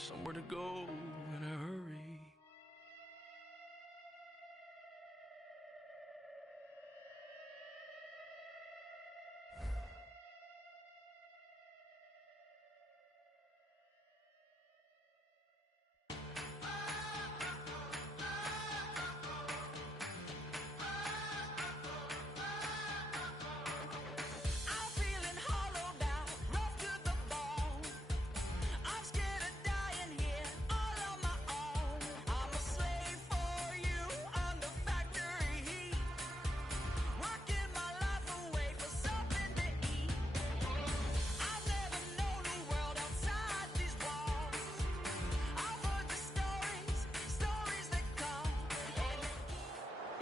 somewhere to go in a hurry.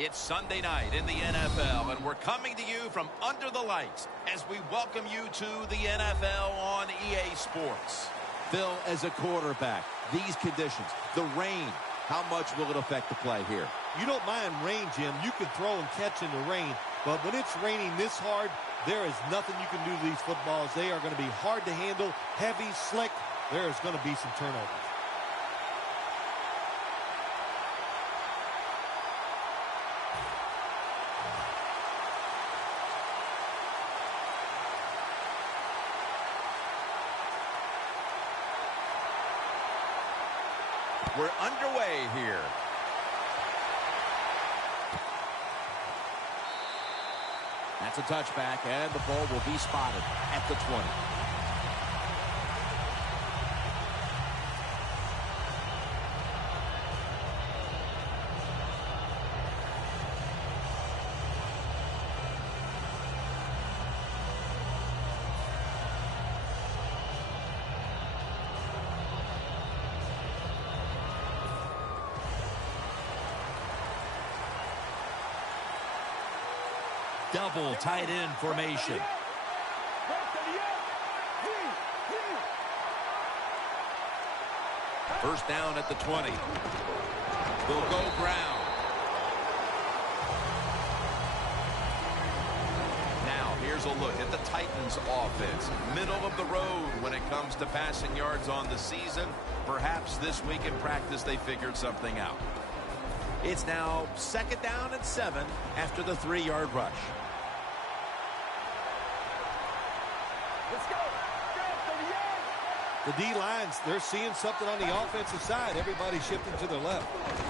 It's Sunday night in the NFL, and we're coming to you from under the lights as we welcome you to the NFL on EA Sports. Phil, as a quarterback, these conditions, the rain, how much will it affect the play here? You don't mind rain, Jim. You can throw and catch in the rain, but when it's raining this hard, there is nothing you can do to these footballs. They are going to be hard to handle, heavy, slick. There is going to be some turnovers. We're underway here. That's a touchback, and the ball will be spotted at the 20. Double tight end formation. First down at the 20. They'll go ground. Now, here's a look at the Titans' offense. Middle of the road when it comes to passing yards on the season. Perhaps this week in practice they figured something out. It's now 2nd down and 7 after the 3-yard rush. Let's go. The D-lines, they're seeing something on the offensive side. Everybody's shifting to their left.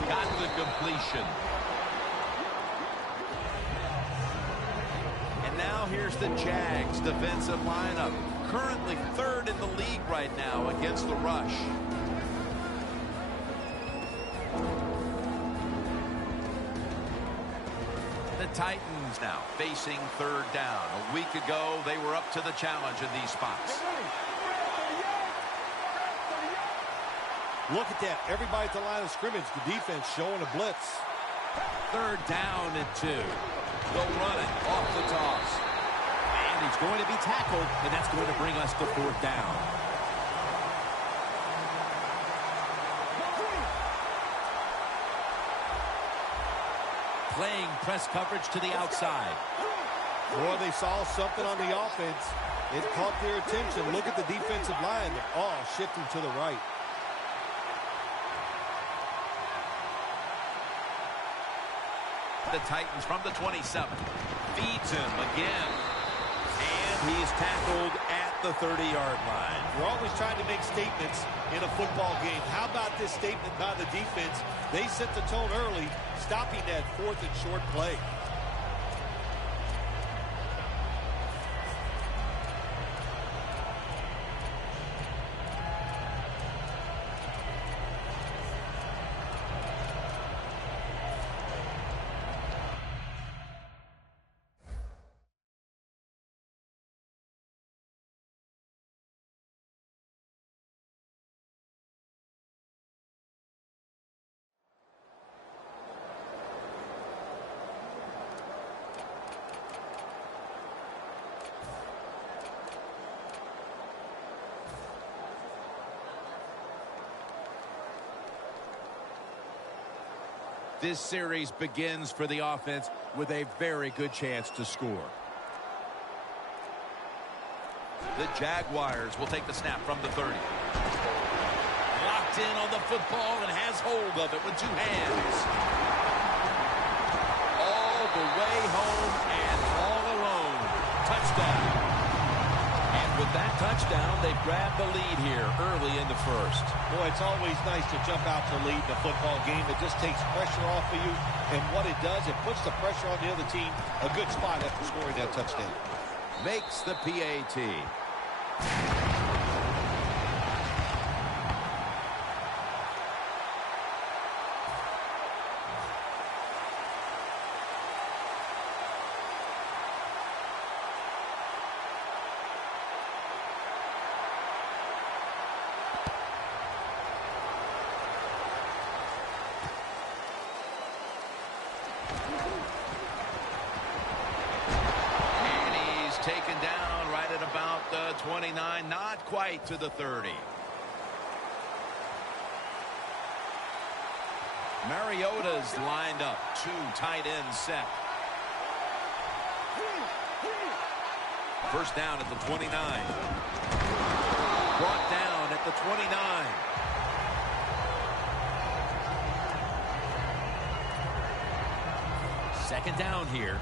Got the completion. And now here's the Jags defensive lineup. Currently 3rd in the league right now against the rush. The Titans now facing 3rd down. A week ago, they were up to the challenge in these spots. Look at that. Everybody at the line of scrimmage. The defense showing a blitz. 3rd down and 2. They'll run it off the toss. And he's going to be tackled, and that's going to bring us to 4th down. Playing press coverage to the outside. Boy, they saw something on the offense. It caught their attention. Look at the defensive line. They're all shifting to the right. The Titans from the 27. Feeds him again. And he's tackled at the 30-yard line. We're always trying to make statements in a football game. How about this statement by the defense? They set the tone early, stopping that 4th and short play. This series begins for the offense with a very good chance to score. The Jaguars will take the snap from the 30. Locked in on the football and has hold of it with two hands. All the way home and all alone. Touchdown. And with that touchdown, they've grabbed the lead here early in the first. Boy, it's always nice to jump out to lead the football game. It just takes pressure off of you. And what it does, it puts the pressure on the other team. A good spot after scoring that touchdown. Makes the PAT. Taken down right at about the 29, not quite to the 30. Mariota's lined up, two tight ends set. First down at the 29. Brought down at the 29. Second down here.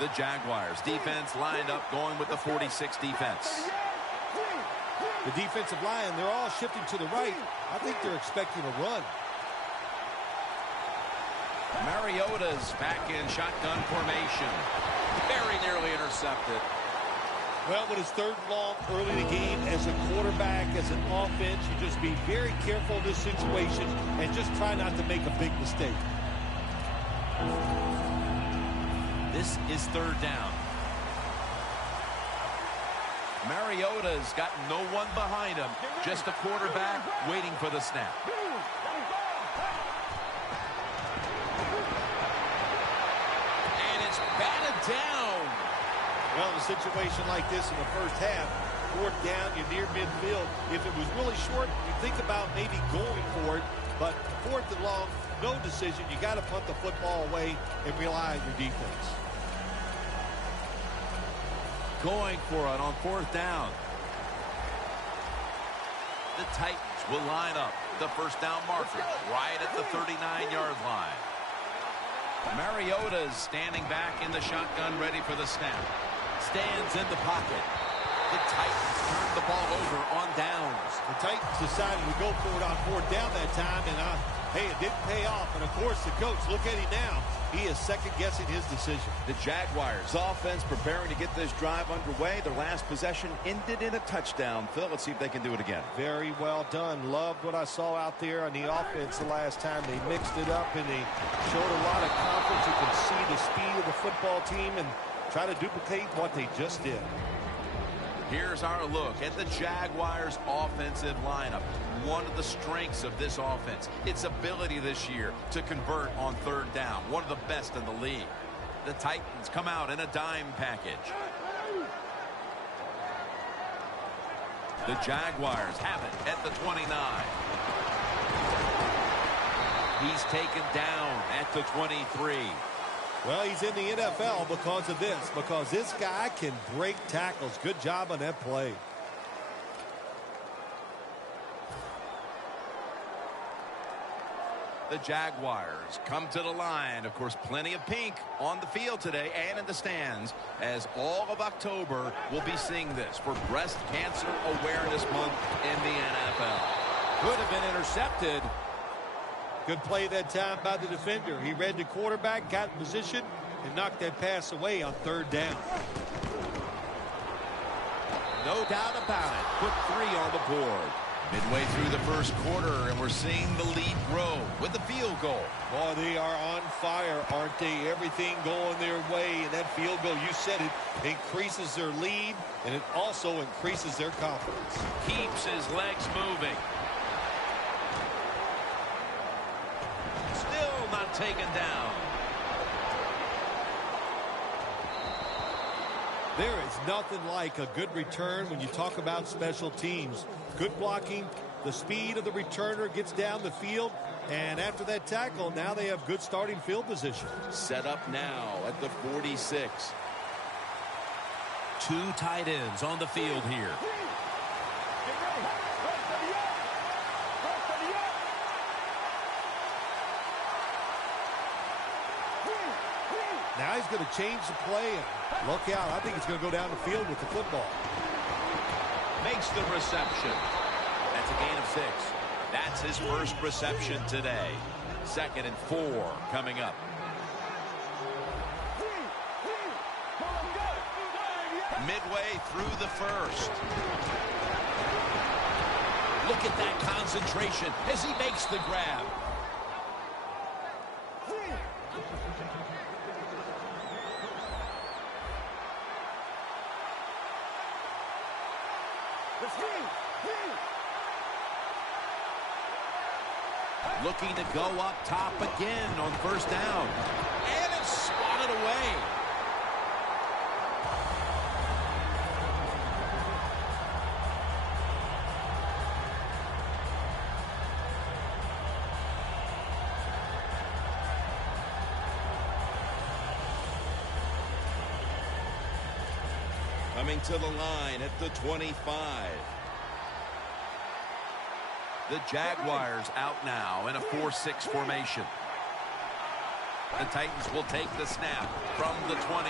The Jaguars defense lined up going with the 46 defense. The defensive line, they're all shifting to the right. I think they're expecting a run. Mariota's back in shotgun formation. Very nearly intercepted. Well, when it's third and long early in the game, as a quarterback, as an offense, you just be very careful in this situation and just try not to make a big mistake. This is third down. Mariota's got no one behind him. Just a quarterback waiting for the snap. And it's batted down. Well, in a situation like this in the first half, fourth down, you're near midfield. If it was really short, you think about maybe going for it. But fourth and long, no decision. You got to punt the football away and rely on your defense. Going for it on fourth down. The Titans will line up the first down marker right at the 39-yard line. Mariota's standing back in the shotgun ready for the snap. Stands in the pocket. The Titans turn the ball over on downs. The Titans decided to go for it on fourth down that time, and hey, it didn't pay off. And of course, the coach, look at him now. He is second-guessing his decision. The Jaguars offense preparing to get this drive underway. Their last possession ended in a touchdown. Phil, let's see if they can do it again. Very well done. Loved what I saw out there on the offense the last time. They mixed it up, and they showed a lot of confidence. You can see the speed of the football team and try to duplicate what they just did. Here's our look at the Jaguars' offensive lineup. One of the strengths of this offense, its ability this year to convert on third down. One of the best in the league. The Titans come out in a dime package. The Jaguars have it at the 29. He's taken down at the 23. Well, he's in the NFL because of this, because this guy can break tackles. Good job on that play. The Jaguars come to the line. Of course, plenty of pink on the field today and in the stands, as all of October will be seeing this for Breast Cancer Awareness Month in the NFL. Could have been intercepted. Good play that time by the defender. He read the quarterback, got in position, and knocked that pass away on third down. No doubt about it. Put 3 on the board. Midway through the first quarter, and we're seeing the lead grow with the field goal. Boy, they are on fire, aren't they? Everything going their way, and that field goal, you said it, increases their lead, and it also increases their confidence. Keeps his legs moving. Still not taken down. There is nothing like a good return when you talk about special teams. Good blocking, the speed of the returner gets down the field, and after that tackle, now they have good starting field position. Set up now at the 46. 2 tight ends on the field here. Now he's going to change the play, and look out. I think he's going to go down the field with the football. Makes the reception. That's a gain of 6. That's his first reception today. 2nd and 4 coming up. Midway through the first. Look at that concentration as he makes the grab. Looking to go up top again on first down. And it's swatted away. Coming to the line at the 25. The Jaguars out now in a 4-6 formation. The Titans will take the snap from the 25.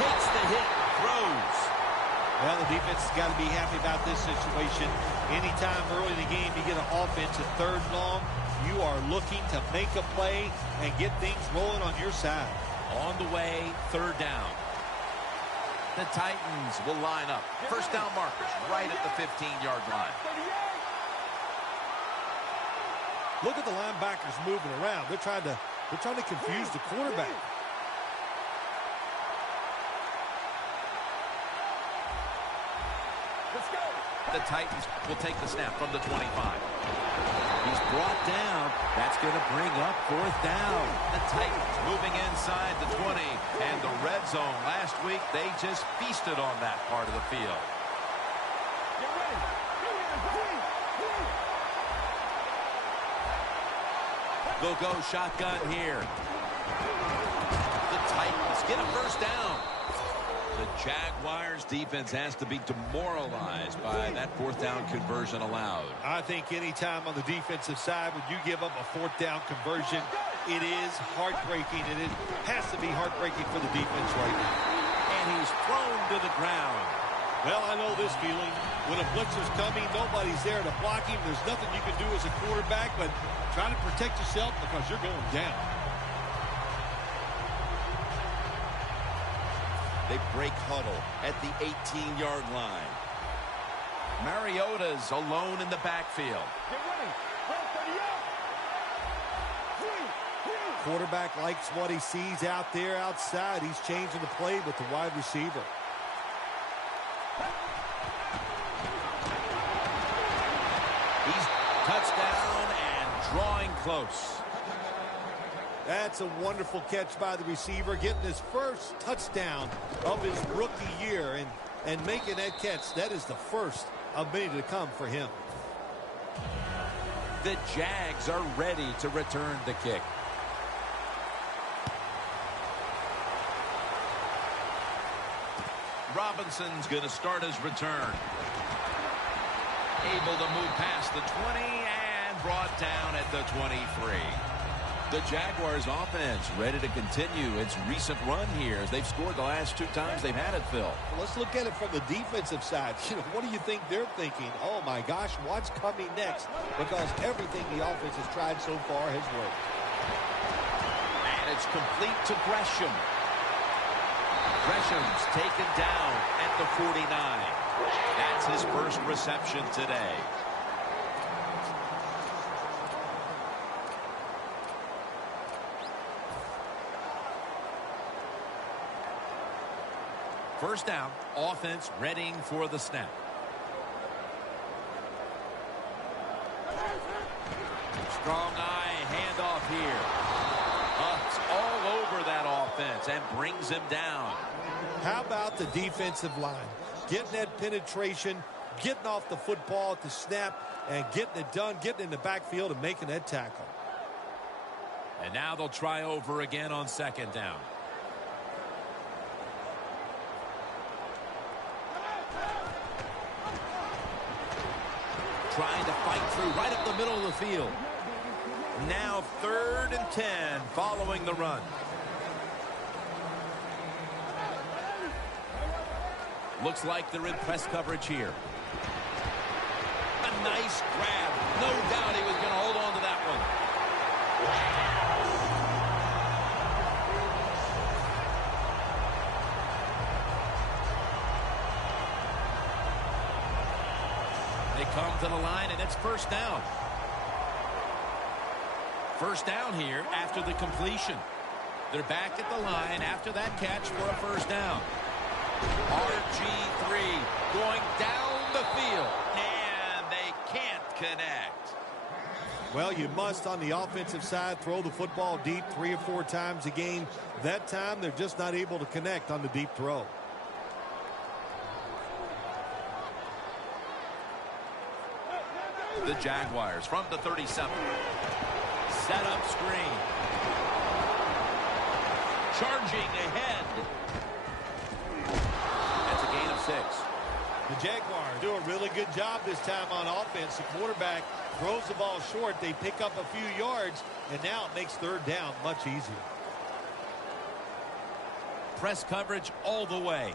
Takes the hit, throws. Well, the defense has got to be happy about this situation. Anytime early in the game you get an offense at 3rd and long, you are looking to make a play and get things rolling on your side. On the way, 3rd down. The Titans will line up. First down markers right at the 15-yard line. Look at the linebackers moving around. They're trying to confuse the quarterback. Let's go. The Titans will take the snap from the 25. He's brought down. That's going to bring up 4th down. The Titans moving inside the 20. And the red zone last week, they just feasted on that part of the field. Get ready. They'll go shotgun here. The Titans get a first down. The Jaguars defense has to be demoralized by that 4th down conversion allowed. I think anytime on the defensive side when you give up a 4th down conversion, it is heartbreaking, and it has to be heartbreaking for the defense right now. And he's thrown to the ground. Well, I know this feeling. When a blitzer's coming, nobody's there to block him. There's nothing you can do as a quarterback, but try to protect yourself because you're going down. They break huddle at the 18-yard line. Mariota's alone in the backfield. Get ready. Quarterback likes what he sees out there outside. He's changing the play with the wide receiver. He's touchdown and drawing close. That's a wonderful catch by the receiver, getting his first touchdown of his rookie year and making that catch. That is the first of many to come for him. The Jags are ready to return the kick. Robinson's going to start his return. Able to move past the 20 and brought down at the 23. The Jaguars offense ready to continue its recent run here as they've scored the last 2 times they've had it, Phil. Well, let's look at it from the defensive side. What do you think they're thinking? Oh, my gosh, what's coming next? Because everything the offense has tried so far has worked. And it's complete to Gresham. Gresham's taken down at the 49. That's his first reception today. First down, offense readying for the snap. Strong eye handoff here. It's all over that offense and brings him down. How about the defensive line? Getting that penetration, getting off the football at the snap, and getting it done, getting in the backfield and making that tackle. And now they'll try over again on second down. Trying to fight through right up the middle of the field. Now 3rd and 10 following the run. Looks like they're in press coverage here. A nice grab. No doubt he was going to hold on to that one. They come to the line, and it's first down. First down here after the completion. They're back at the line after that catch for a first down. RG3 going down the field, and they can't connect. Well, you must, on the offensive side, throw the football deep 3 or 4 times a game. That time, they're just not able to connect on the deep throw. The Jaguars from the 37. Set up screen. Charging ahead. That's a gain of 6. The Jaguars do a really good job this time on offense. The quarterback throws the ball short. They pick up a few yards, and now it makes third down much easier. Press coverage all the way.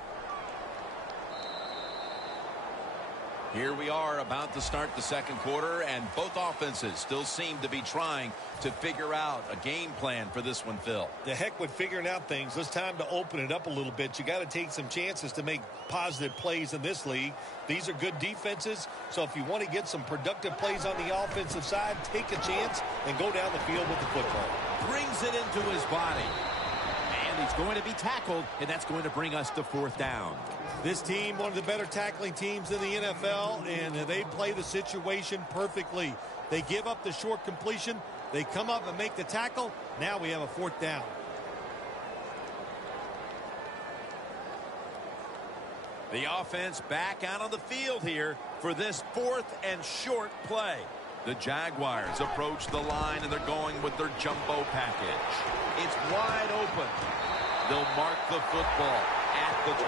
Here we are about to start the second quarter, and both offenses still seem to be trying to figure out a game plan for this one, Phil. The heck with figuring out things. It's time to open it up a little bit. You got to take some chances to make positive plays in this league. These are good defenses, so if you want to get some productive plays on the offensive side, take a chance and go down the field with the football. Brings it into his body. And he's going to be tackled, and that's going to bring us to fourth down. This team, one of the better tackling teams in the NFL, and they play the situation perfectly. They give up the short completion. They come up and make the tackle. Now we have a fourth down. The offense back out on the field here for this 4th and short play. The Jaguars approach the line, and they're going with their jumbo package. It's wide open. They'll mark the football at the 22.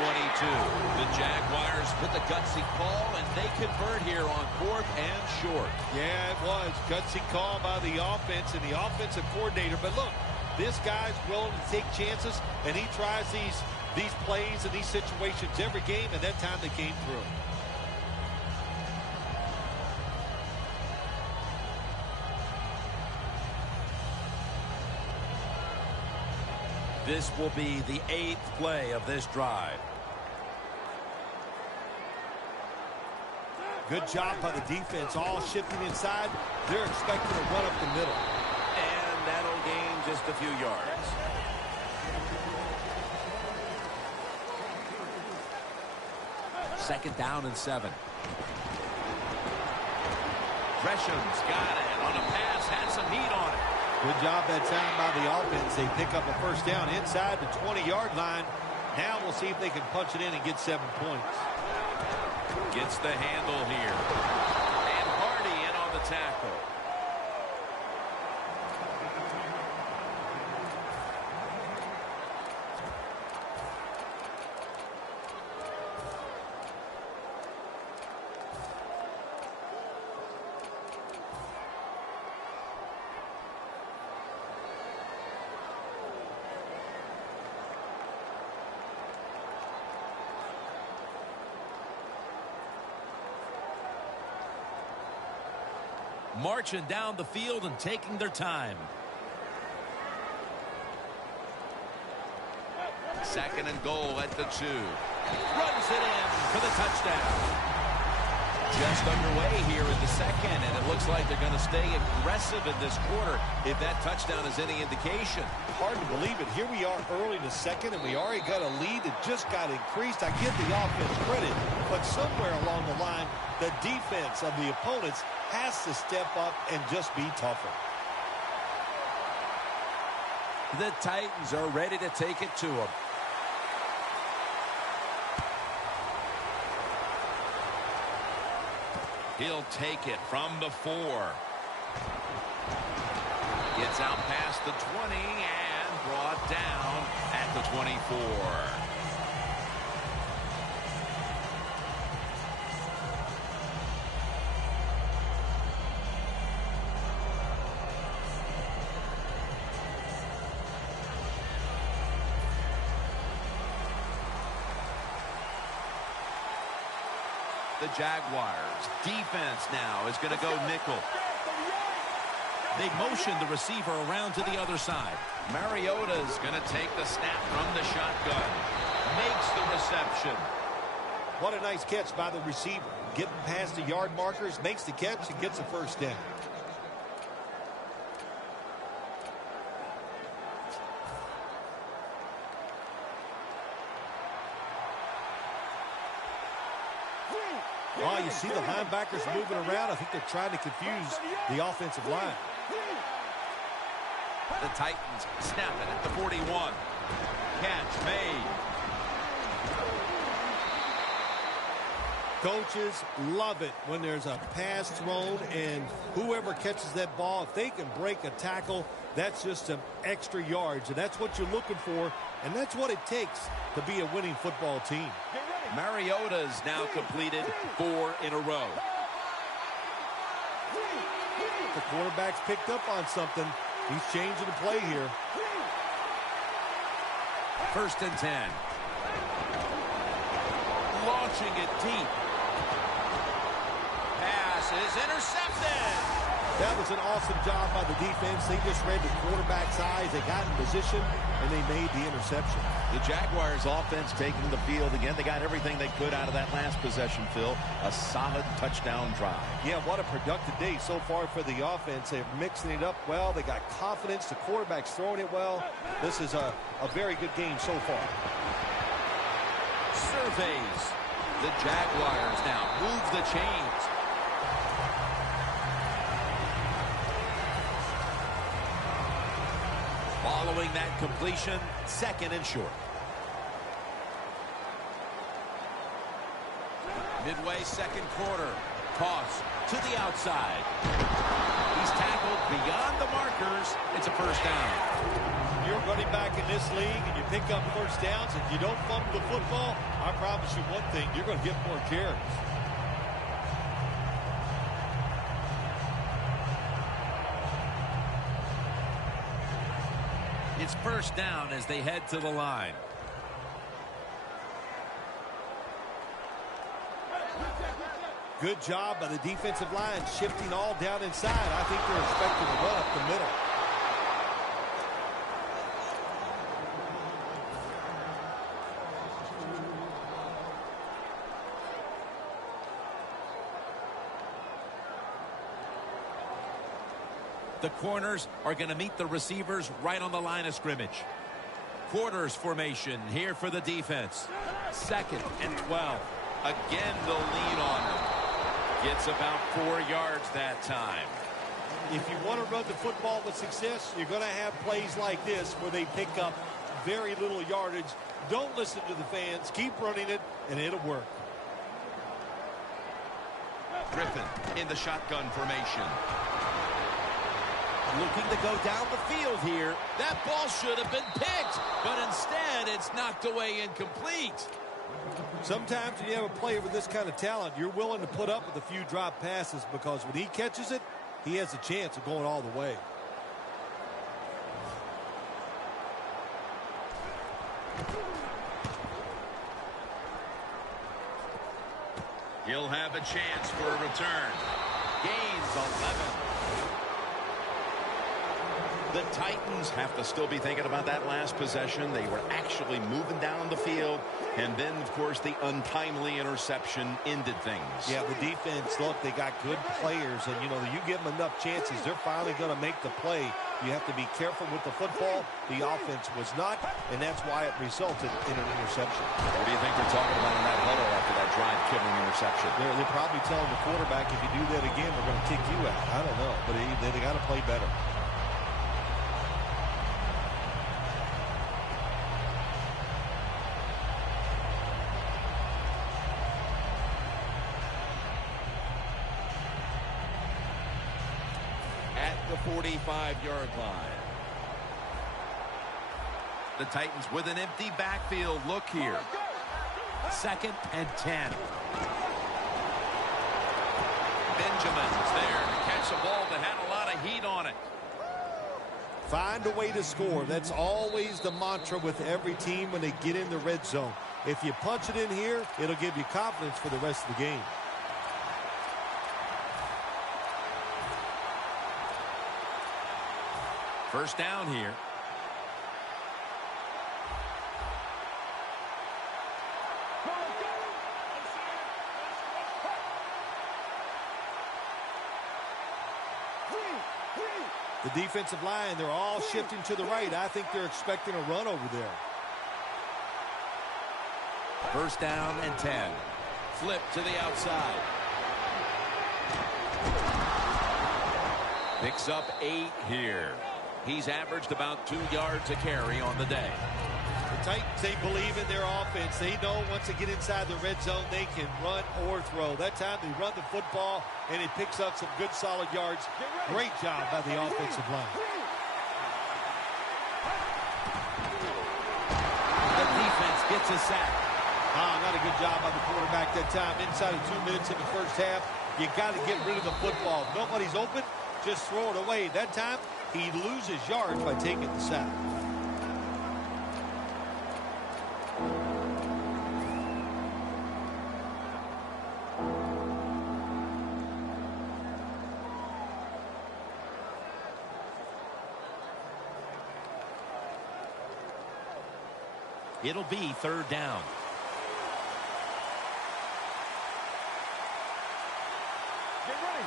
The Jaguars with the gutsy call, and they convert here on 4th and short. Yeah, it was. Gutsy call by the offense and the offensive coordinator. But look, this guy's willing to take chances, and he tries these plays and these situations every game, and that time they came through. This will be the 8th play of this drive. Good job by the defense, all shifting inside. They're expecting to run up the middle. And that'll gain just a few yards. Second down and 7. Gresham's got it on a pass, had some heat on it. Good job that time by the offense. They pick up a first down inside the 20-yard line. Now we'll see if they can punch it in and get 7 points. Gets the handle here. And Hardy in on the tackle. Marching down the field and taking their time. Second and goal at the 2. Runs it in for the touchdown. Just underway here in the second, and it looks like they're going to stay aggressive in this quarter if that touchdown is any indication. Hard to believe it. Here we are early in the second, and we already got a lead that just got increased. I give the offense credit, but somewhere along the line, the defense of the opponents has to step up and just be tougher. The Titans are ready to take it to them. He'll take it from the 4. Gets out past the 20 and brought down at the 24. The Jaguars defense now is going to go nickel. They motion the receiver around to the other side. Mariota's going to take the snap from the shotgun. Makes the reception. What a nice catch by the receiver. Getting past the yard markers, makes the catch, and gets a first down. Oh, you see the linebackers moving around. I think they're trying to confuse the offensive line. The Titans snap it at the 41. Catch made. Coaches love it when there's a pass thrown, and whoever catches that ball, if they can break a tackle, that's just some extra yards, and that's what you're looking for, and that's what it takes to be a winning football team. Mariota's now completed 4 in a row. The quarterback's picked up on something. He's changing the play here. 1st and 10. Launching it deep. Pass is intercepted. That was an awesome job by the defense. They just read the quarterback's eyes. They got in position, and they made the interception. The Jaguars offense taking the field again. They got everything they could out of that last possession, Phil. A solid touchdown drive. Yeah, what a productive day so far for the offense. They're mixing it up well. They got confidence. The quarterback's throwing it well. This is a very good game so far. Surveys. The Jaguars now move the chains. Following that completion, 2nd and short. Midway 2nd quarter. Toss to the outside. He's tackled beyond the markers. It's a first down. You're running back in this league and you pick up first downs. If you don't fumble the football, I promise you one thing, you're going to get more carries. It's first down as they head to the line. Good job by the defensive line, shifting all down inside. I think they're expecting to run up the middle. The corners are going to meet the receivers right on the line of scrimmage. Quarters formation here for the defense. 2nd and 12. Again, the lead on him. Gets about 4 yards that time. If you want to run the football with success, you're going to have plays like this where they pick up very little yardage. Don't listen to the fans. Keep running it, and it'll work. Griffin in the shotgun formation. Looking to go down the field here. That ball should have been picked, but instead it's knocked away incomplete. Sometimes when you have a player with this kind of talent, you're willing to put up with a few drop passes because when he catches it, he has a chance of going all the way. He'll have a chance for a return. Gains 11. The Titans have to still be thinking about that last possession. They were actually moving down the field. And then, of course, the untimely interception ended things. Yeah, the defense, look, they got good players. And, you know, you give them enough chances, they're finally going to make the play. You have to be careful with the football. The offense was not, and that's why it resulted in an interception. What do you think they're talking about in that huddle after that drive-killing interception? They're probably telling the quarterback, if you do that again, we're going to kick you out. I don't know, but they got to play better. At the 45-yard line. The Titans with an empty backfield look here. 2nd and 10. Benjamin's there to catch a ball that had a lot of heat on it. Find a way to score. That's always the mantra with every team when they get in the red zone. If you punch it in here, it'll give you confidence for the rest of the game. First down here. The defensive line, they're all shifting to the right. I think they're expecting a run over there. First down and 10. Flip to the outside. Picks up 8 here. He's averaged about 2 yards a carry on the day. The Titans, they believe in their offense. They know once they get inside the red zone, they can run or throw. That time they run the football, and it picks up some good solid yards. Great job by the offensive line. The defense gets a sack. Not a good job by the quarterback that time. Inside of 2 minutes in the first half, you got to get rid of the football. Nobody's open, just throw it away. That time, he loses yards by taking the sack. It'll be third down. Get ready.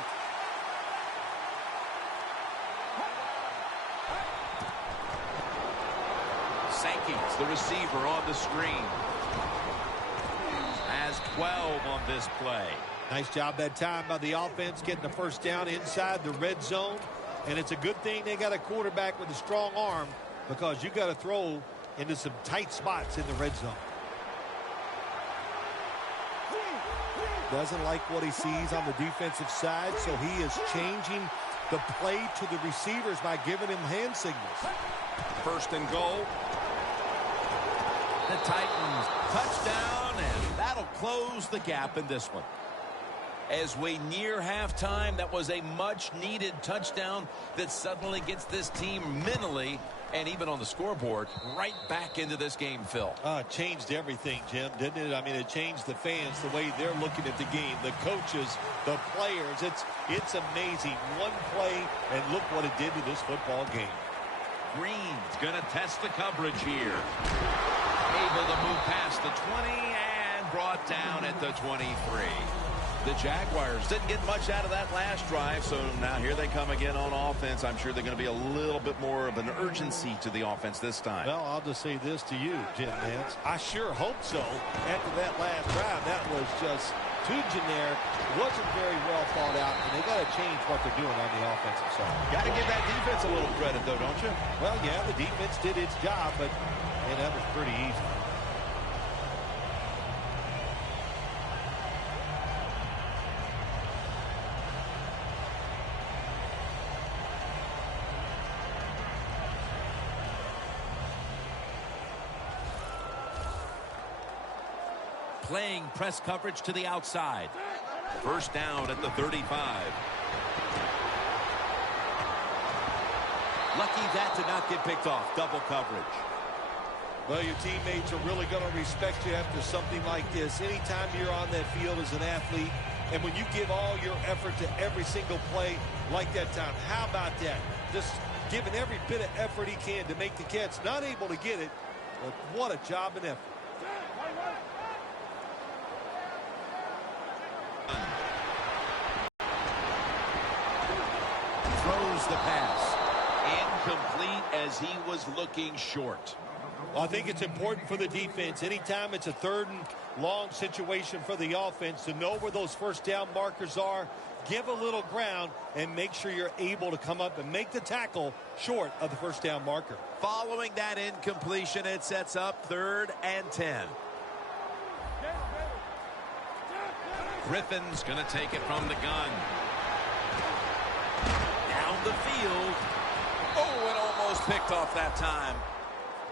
Sankey's the receiver on the screen. Has 12 on this play. Nice job that time by the offense getting the first down inside the red zone. And it's a good thing they got a quarterback with a strong arm, because you got to throw into some tight spots in the red zone. Doesn't like what he sees on the defensive side, so he is changing the play to the receivers by giving him hand signals. First and goal. The Titans touchdown, and that'll close the gap in this one. As we near halftime, that was a much-needed touchdown that suddenly gets this team mentally and even on the scoreboard right back into this game, Phil. It changed everything, Jim, didn't it? I mean, it changed the fans, the way they're looking at the game, the coaches, the players. It's amazing. One play, and look what it did to this football game. Green's going to test the coverage here. Able to move past the 20 and brought down at the 23. The Jaguars didn't get much out of that last drive, so now here they come again on offense. I'm sure they're going to be a little bit more of an urgency to the offense this time. Well, I'll just say this to you, Jim Nance. I sure hope so. After that last drive, that was just too generic. Wasn't very well thought out, and they got to change what they're doing on the offensive side. Got to give that defense a little credit, though, don't you? Well, yeah, the defense did its job, but man, that was pretty easy. Playing press coverage to the outside. First down at the 35. Lucky that did not get picked off. Double coverage. Well, your teammates are really going to respect you after something like this. Anytime you're on that field as an athlete, and when you give all your effort to every single play like that time, how about that? Just giving every bit of effort he can to make the catch. Not able to get it, but what a job and effort. Throws the pass. Incomplete as he was looking short. Well, I think it's important for the defense. Anytime it's a third and long situation for the offense, to know where those first down markers are, give a little ground, and make sure you're able to come up and make the tackle short of the first down marker. Following that incompletion, it sets up 3rd and 10. Griffin's going to take it from the gun. Down the field. Oh, it almost picked off that time.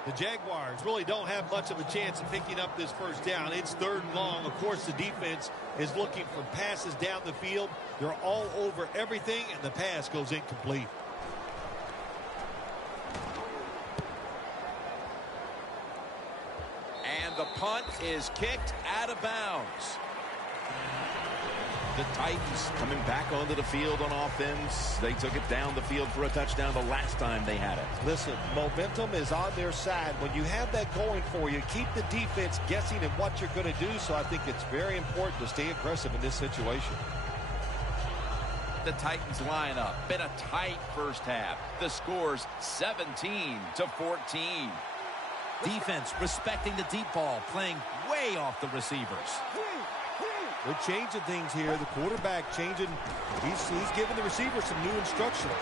The Jaguars really don't have much of a chance of picking up this first down. It's 3rd and long. Of course, the defense is looking for passes down the field. They're all over everything, and the pass goes incomplete. And the punt is kicked out of bounds. The Titans coming back onto the field on offense. They took it down the field for a touchdown the last time they had it. Listen, momentum is on their side. When you have that going for you, keep the defense guessing at what you're going to do. So I think it's very important to stay aggressive in this situation. The Titans line up. Been a tight first half. The score's 17-14. Defense respecting the deep ball, playing way off the receivers. They're changing things here. The quarterback changing. He's giving the receiver some new instructions.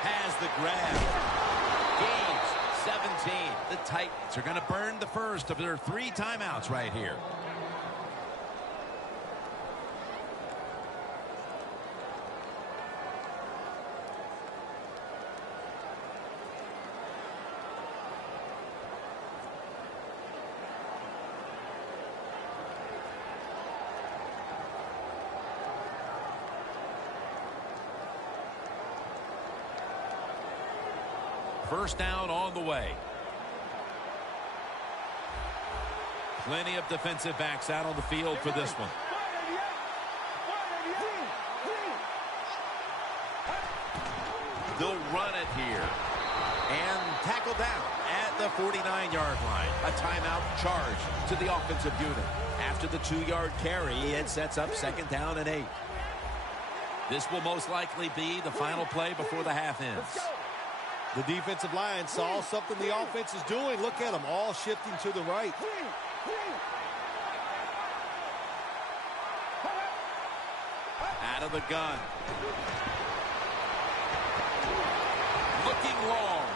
Has the grab. Gains 17. The Titans are going to burn the first of their 3 timeouts right here. First down on the way. Plenty of defensive backs out on the field for this one. They'll run it here. And tackle down at the 49-yard line. A timeout charge to the offensive unit. After the 2-yard carry, it sets up 2nd down and 8. This will most likely be the final play before the half ends. The defensive line saw something the offense is doing. Look at them all shifting to the right. Out of the gun. Looking long.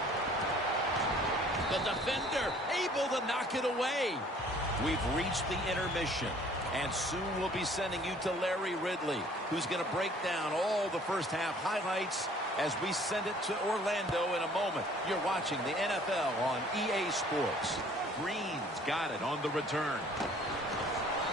The defender able to knock it away. We've reached the intermission, and soon we'll be sending you to Larry Ridley, who's going to break down all the first half highlights as we send it to Orlando in a moment. You're watching the NFL on EA Sports. Green's got it on the return.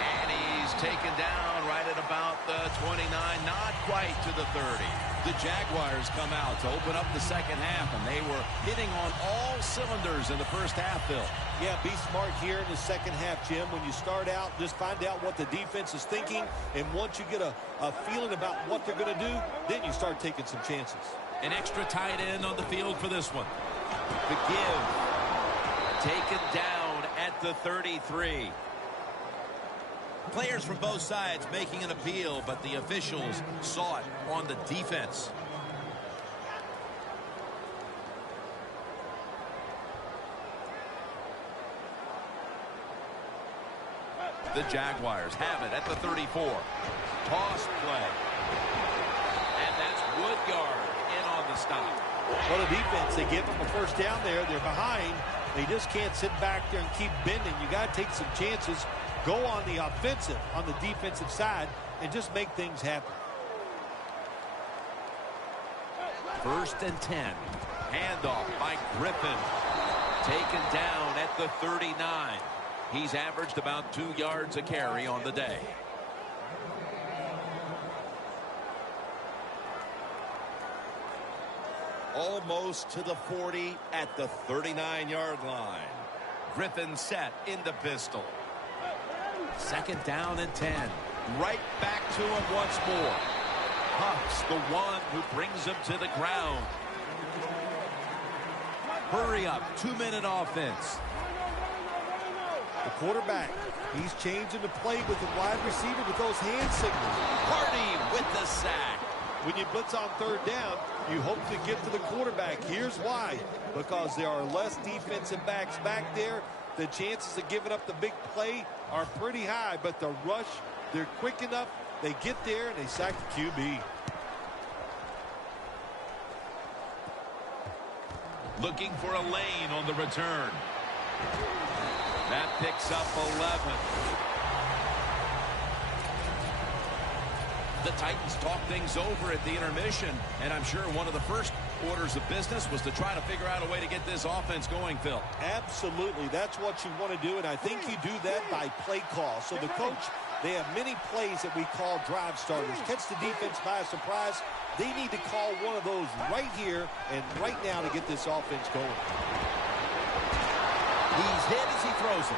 And he's taken down right at about the 29, not quite to the 30. The Jaguars come out to open up the second half, and they were hitting on all cylinders in the first half, Bill. Yeah, be smart here in the second half, Jim. When you start out, just find out what the defense is thinking, and once you get a feeling about what they're going to do, then you start taking some chances. An extra tight end on the field for this one. The give. Taken down at the 33. Players from both sides making an appeal, but the officials saw it on the defense. The Jaguars have it at the 34. Toss play. And that's Woodgard in on the stop. Well, the defense, they give them a first down there. They're behind. They just can't sit back there and keep bending. You got to take some chances. Go on the offensive, on the defensive side, and just make things happen. 1st and 10. Handoff by Griffin. Taken down at the 39. He's averaged about 2 yards a carry on the day. Almost to the 40 at the 39-yard line. Griffin set in the pistol. 2nd down and 10. Right back to him once more. Huff's the one who brings him to the ground. Hurry up, 2-minute offense. The quarterback, he's changing the play with the wide receiver with those hand signals. Hardy with the sack. When you blitz on 3rd down, you hope to get to the quarterback. Here's why. Because there are less defensive backs back there. The chances of giving up the big play are pretty high, but the rush, they're quick enough. They get there, and they sack the QB. Looking for a lane on the return. That picks up 11. The Titans talk things over at the intermission, and I'm sure one of the first orders of business was to try to figure out a way to get this offense going, Phil. Absolutely. That's what you want to do, and I think you do that by play call. So the coach, they have many plays that we call drive starters. Catch the defense by surprise. They need to call one of those right here and right now to get this offense going. He's hit as he throws it.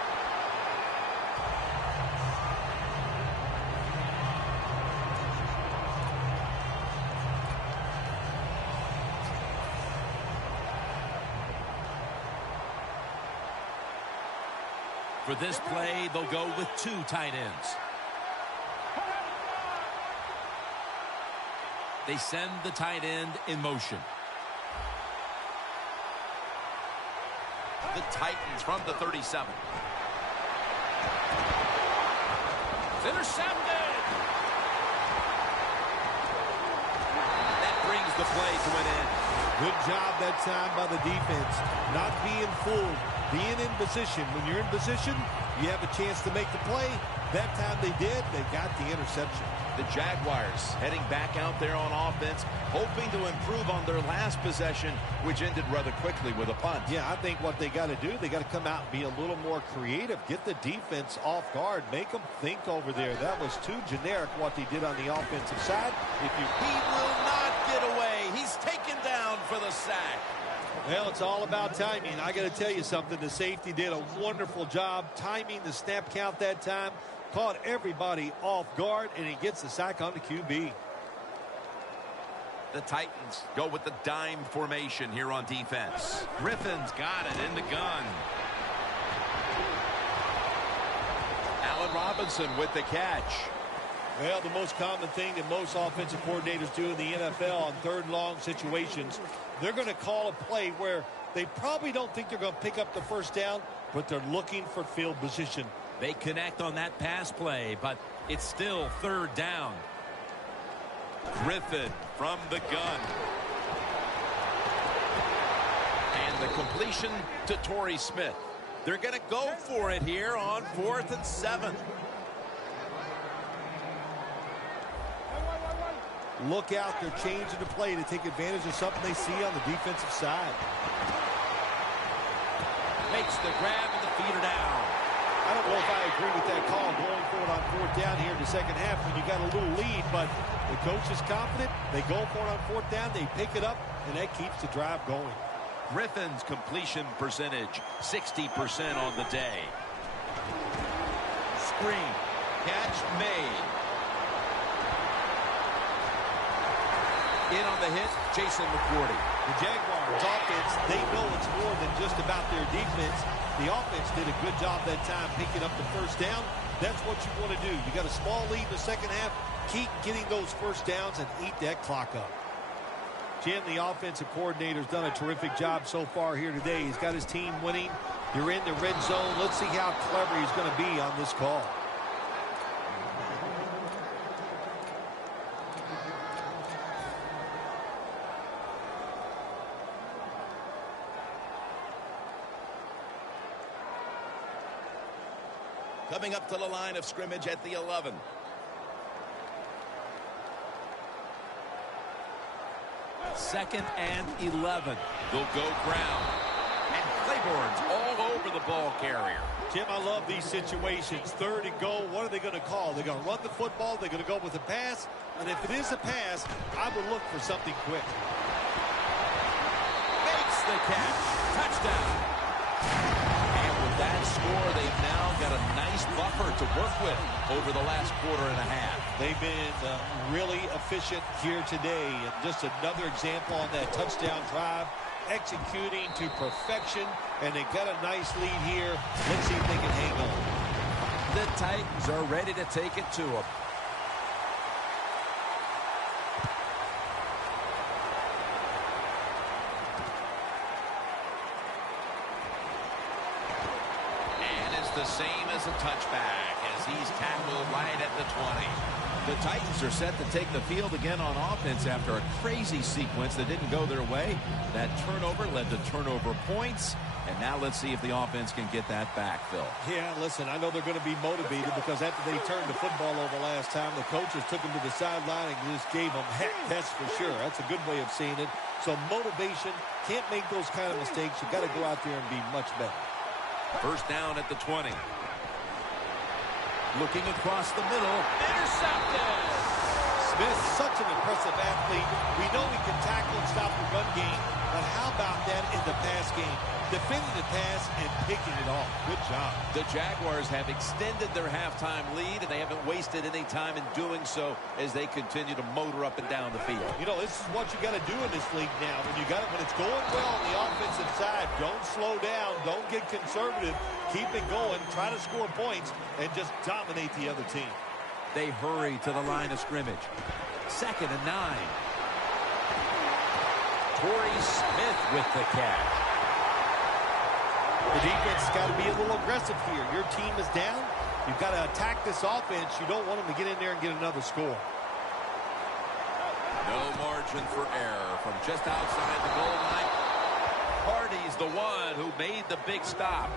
For this play, they'll go with 2 tight ends. They send the tight end in motion. The Titans from the 37. It's intercepted. That brings the play to an end. Good job that time by the defense. Not being fooled. Being in position. When you're in position, you have a chance to make the play. That time they did. They got the interception. The Jaguars heading back out there on offense, hoping to improve on their last possession, which ended rather quickly with a punt. Yeah, I think what they got to do, they got to come out and be a little more creative. Get the defense off guard. Make them think over there. That was too generic what they did on the offensive side. He will not get away. He's taken down for the sack. Well, it's all about timing. I got to tell you something. The safety did a wonderful job timing the snap count that time. Caught everybody off guard, and he gets the sack on the QB. The Titans go with the dime formation here on defense. Griffin's got it in the gun. Allen Robinson with the catch. Well, the most common thing that most offensive coordinators do in the NFL on third and long situations, they're going to call a play where they probably don't think they're going to pick up the first down, but they're looking for field position. They connect on that pass play, but it's still third down. Griffin from the gun. And the completion to Torrey Smith. They're going to go for it here on 4th and 7. Look out, they're changing the play to take advantage of something they see on the defensive side. Makes the grab and the feeder down. I don't know if I agree with that call going for it on 4th down here in the second half when you got a little lead, but the coach is confident. They go for it on 4th down, they pick it up, and that keeps the drive going. Griffin's completion percentage, 60% on the day. Screen. Catch made. In on the hit, Jason McCourty. The Jaguars offense, they know it's more than just about their defense. The offense did a good job that time picking up the first down. That's what you want to do. You got a small lead in the second half. Keep getting those first downs and eat that clock up. Jim, the offensive coordinator's done a terrific job so far here today. He's got his team winning. You're in the red zone. Let's see how clever he's going to be on this call. Coming up to the line of scrimmage at the 11. Second and 11. They'll go ground. And Claiborne's all over the ball carrier. Jim, I love these situations. 3rd and go. What are they going to call? They're going to run the football. They're going to go with a pass. And if it is a pass, I would look for something quick. Makes the catch. Touchdown. And with that score, they've now got a nice buffer to work with over the last quarter and a half. They've been really efficient here today. And just another example on that touchdown drive, executing to perfection. And they got a nice lead here. Let's see if they can hang on. The Titans are ready to take it to them. The same as a touchback as he's tackled right at the 20. The Titans are set to take the field again on offense after a crazy sequence that didn't go their way. That turnover led to turnover points. And now let's see if the offense can get that back, Phil. Yeah, listen, I know they're going to be motivated because after they turned the football over last time, the coaches took them to the sideline and just gave them heck, that's for sure. That's a good way of seeing it. So motivation, can't make those kind of mistakes. You got to go out there and be much better. First down at the 20. Looking across the middle. Intercepted! Smith, such an impressive athlete. We know he can tackle and stop the run game, but how about that in the pass game. Defending the pass and picking it off. Good job. The Jaguars have extended their halftime lead, and they haven't wasted any time in doing so as they continue to motor up and down the field. You know, this is what you got to do in this league now. When it's going well on the offensive side, don't slow down. Don't get conservative. Keep it going. Try to score points and just dominate the other team. They hurry to the line of scrimmage. 2nd and 9. Torrey Smith with the catch. The defense has got to be a little aggressive here. Your team is down. You've got to attack this offense. You don't want them to get in there and get another score. No margin for error from just outside the goal line. Hardy's the one who made the big stop.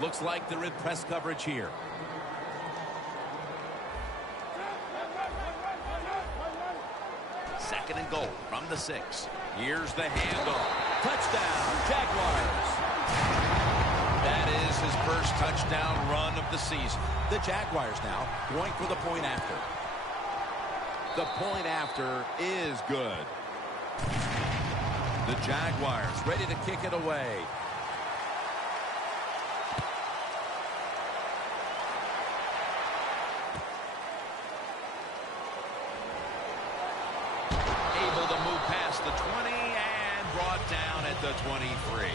Looks like they're in press coverage here. Second and goal from the 6. Here's the handoff. Touchdown, Jaguars. That is his first touchdown run of the season. The Jaguars now going for the point after. The point after is good. The Jaguars ready to kick it away. Able to move past the 20 and brought down at the 23.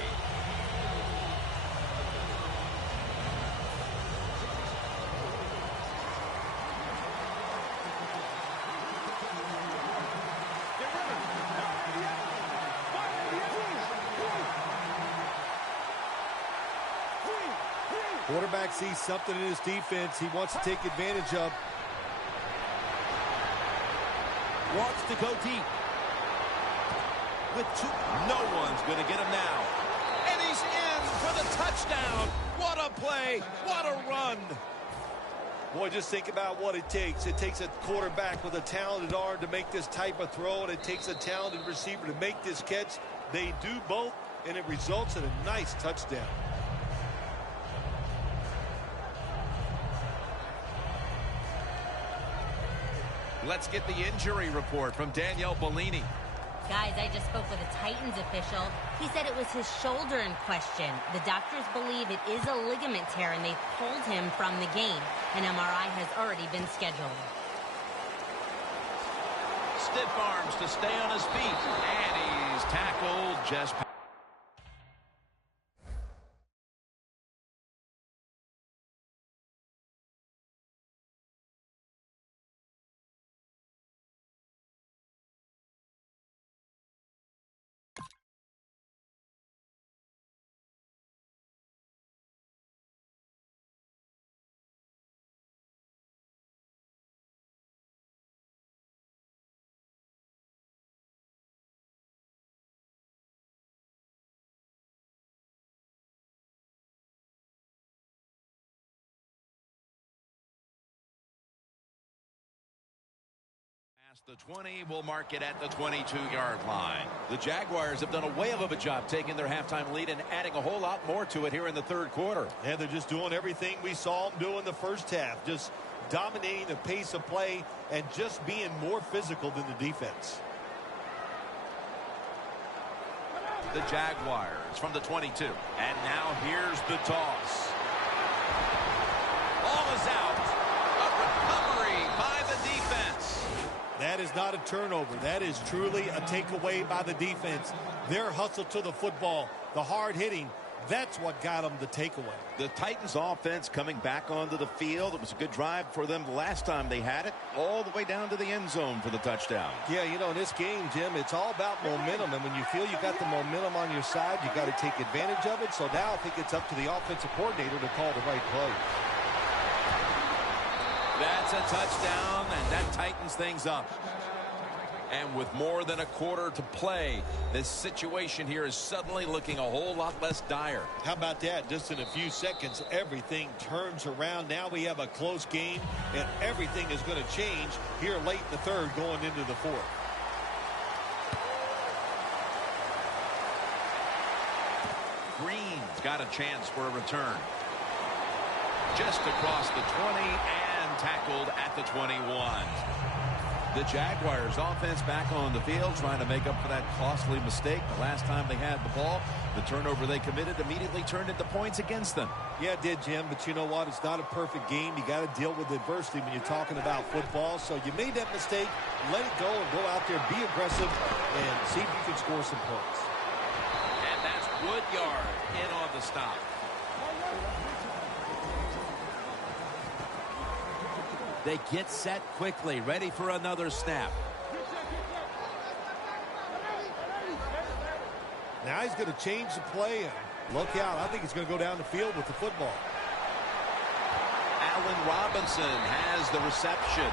Quarterback sees something in his defense he wants to take advantage of. Wants to go deep. With 2. No one's going to get him now. And he's in for the touchdown. What a play. What a run. Boy, just think about what it takes. It takes a quarterback with a talented arm to make this type of throw, and it takes a talented receiver to make this catch. They do both, and it results in a nice touchdown. Let's get the injury report from Danielle Bellini. Guys, I just spoke with a Titans official. He said it was his shoulder in question. The doctors believe it is a ligament tear, and they pulled him from the game. An MRI has already been scheduled. Stiff arms to stay on his feet. And he's tackled just past. The 20 will mark it at the 22-yard line. The Jaguars have done a whale of a job taking their halftime lead and adding a whole lot more to it here in the 3rd quarter. And they're just doing everything we saw them do in the first half. Just dominating the pace of play and just being more physical than the defense. The Jaguars from the 22. And now here's the toss. Ball is out. A recovery by the defense. That is not a turnover. That is truly a takeaway by the defense. Their hustle to the football, the hard hitting, that's what got them the takeaway. The Titans offense coming back onto the field. It was a good drive for them the last time they had it, all the way down to the end zone for the touchdown. Yeah, you know, in this game, Jim, it's all about momentum. And when you feel you got the momentum on your side, you got to take advantage of it. So now I think it's up to the offensive coordinator to call the right play. That's a touchdown, and that tightens things up. And with more than a quarter to play, this situation here is suddenly looking a whole lot less dire. How about that? Just in a few seconds, everything turns around. Now we have a close game, and everything is going to change here late in the 3rd going into the 4th. Green's got a chance for a return. Just across the 20 and tackled at the 21. The Jaguars offense back on the field trying to make up for that costly mistake. The last time they had the ball, the turnover they committed immediately turned into points against them. Yeah, it did, Jim, but you know what? It's not a perfect game. You got to deal with adversity when you're talking about football. So you made that mistake, let it go, and go out there, be aggressive, and see if you can score some points. And that's Woodyard in on the stop. They get set quickly, ready for another snap. Now he's going to change the play, and look out. I think he's going to go down the field with the football. Allen Robinson has the reception.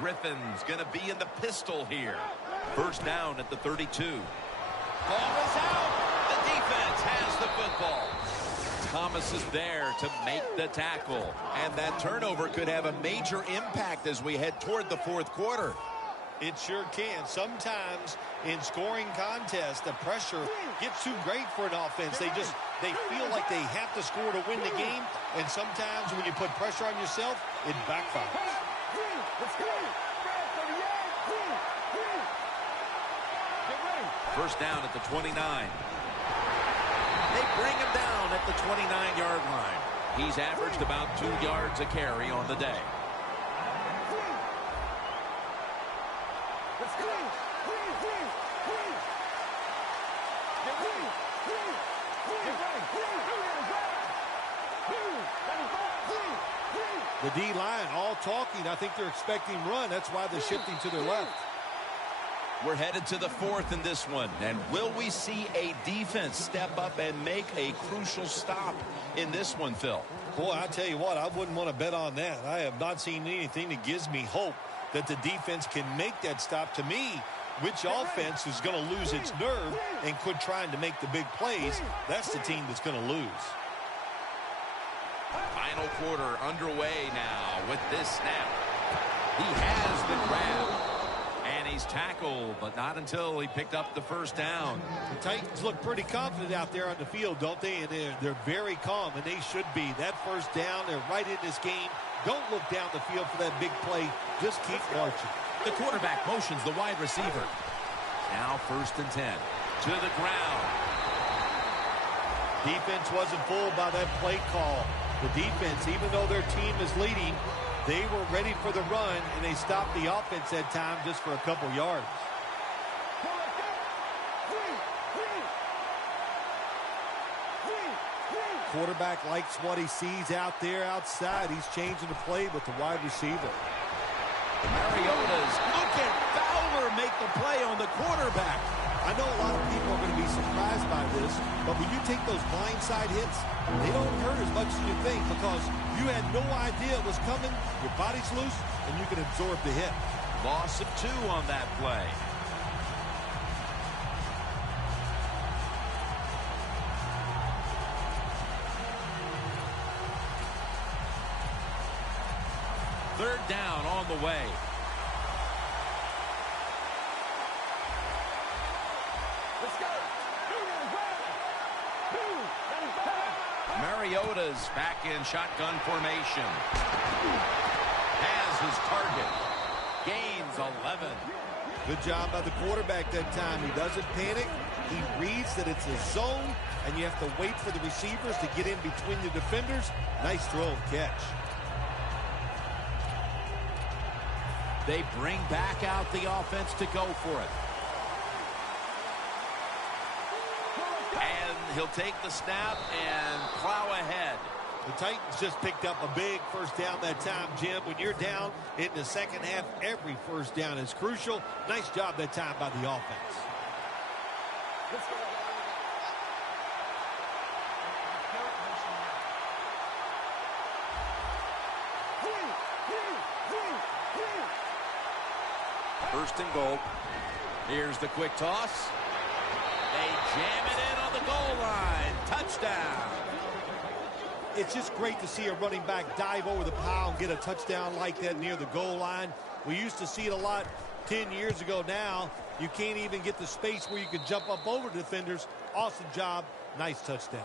Griffin's going to be in the pistol here. First down at the 32. Ball is out. The defense has the football. Thomas is there to make the tackle. And that turnover could have a major impact as we head toward the fourth quarter. It sure can. Sometimes in scoring contests, the pressure gets too great for an offense. They feel like they have to score to win the game. And sometimes when you put pressure on yourself, it backfires. First down at the 29. They bring him down at the 29-yard line. He's averaged about 2 yards a carry on the day. The D-line all talking. I think they're expecting run. That's why they're shifting to their left. We're headed to the fourth in this one. And will we see a defense step up and make a crucial stop in this one, Phil? Boy, I tell you what, I wouldn't want to bet on that. I have not seen anything that gives me hope that the defense can make that stop. To me, which offense is going to lose its nerve and quit trying to make the big plays, that's the team that's going to lose. Final quarter underway now with this snap. He has the grab. And he's tackled, but not until he picked up the first down. The Titans look pretty confident out there on the field, don't they? And they're very calm, and they should be. That first down, they're right in this game. Don't look down the field for that big play. Just keep marching. The quarterback motions the wide receiver. Now first and 10. To the ground. Defense wasn't fooled by that play call. The defense, even though their team is leading, they were ready for the run, and they stopped the offense that time just for a couple yards. Quarterback likes what he sees out there outside. He's changing the play with the wide receiver. Mariota's look at Fowler make the play on the quarterback. I know a lot of people are going to be surprised by this, but when you take those blindside hits, they don't hurt as much as you think because you had no idea it was coming, your body's loose, and you can absorb the hit. Loss of 2 on that play. Third down on the way. Mariota's back in shotgun formation. Has his target. Gains 11. Good job by the quarterback that time. He doesn't panic. He reads that it's a zone, and you have to wait for the receivers to get in between the defenders. Nice throw and catch. They bring back out the offense to go for it. And he'll take the snap and plow ahead. The Titans just picked up a big first down that time, Jim. When you're down in the second half, every first down is crucial. Nice job that time by the offense. First and goal. Here's the quick toss. They jam it in on the goal line. Touchdown. It's just great to see a running back dive over the pile and get a touchdown like that near the goal line. We used to see it a lot 10 years ago. Now you can't even get the space where you can jump up over defenders. Awesome job. Nice touchdown.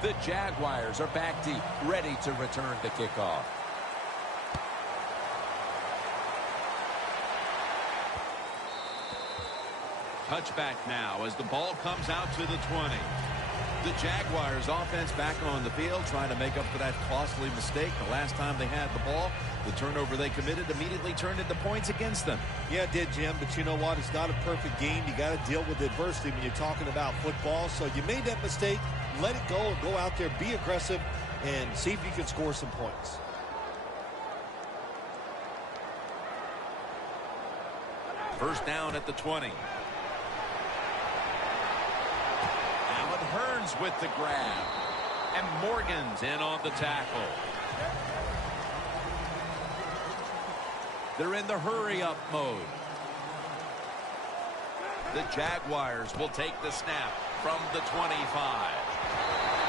The Jaguars are back deep, ready to return the kickoff. Touchback now as the ball comes out to the 20. The Jaguars offense back on the field trying to make up for that costly mistake. The last time they had the ball, the turnover they committed immediately turned into points against them. Yeah, it did, Jim, but you know what? It's not a perfect game. You got to deal with adversity when you're talking about football. So you made that mistake, let it go, and go out there, be aggressive, and see if you can score some points. First down at the 20. Hearns with the grab. And Morgan's in on the tackle. They're in the hurry-up mode. The Jaguars will take the snap from the 25.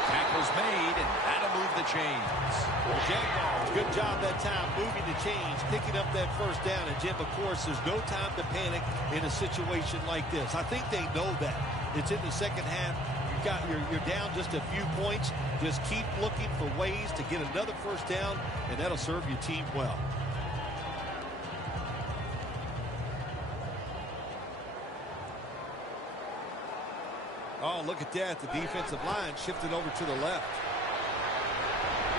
Tackle's made, and that'll move the chains. Well, Jaguars, good job that time moving the chains, picking up that first down. And, Jim, of course, there's no time to panic in a situation like this. I think they know that. It's in the second half. You're down just a few points. Just keep looking for ways to get another first down, and that'll serve your team well. Oh, look at that. The defensive line shifted over to the left.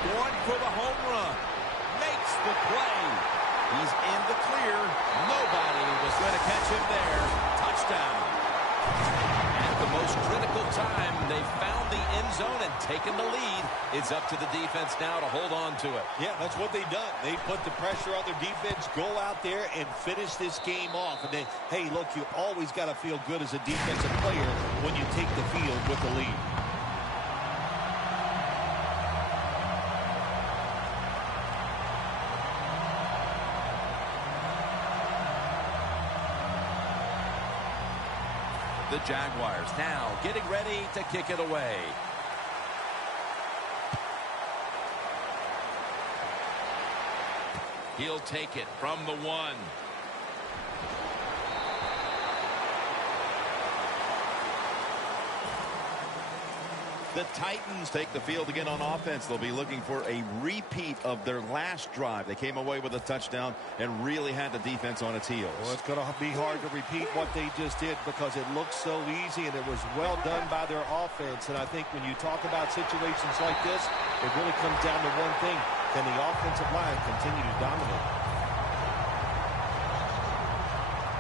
Going for the home run. Makes the play. He's in the clear. Nobody was going to catch him there. Touchdown. At the most critical time, they found the end zone and taken the lead. It's up to the defense now to hold on to it. Yeah, that's what they've done. They put the pressure on their defense, go out there and finish this game off. And then, hey, look, you always got to feel good as a defensive player when you take the field with the lead. The Jaguars now getting ready to kick it away. He'll take it from the 1. The Titans take the field again on offense. They'll be looking for a repeat of their last drive. They came away with a touchdown and really had the defense on its heels. Well, it's going to be hard to repeat what they just did because it looks so easy and it was well done by their offense. And I think when you talk about situations like this, it really comes down to one thing. Can the offensive line continue to dominate?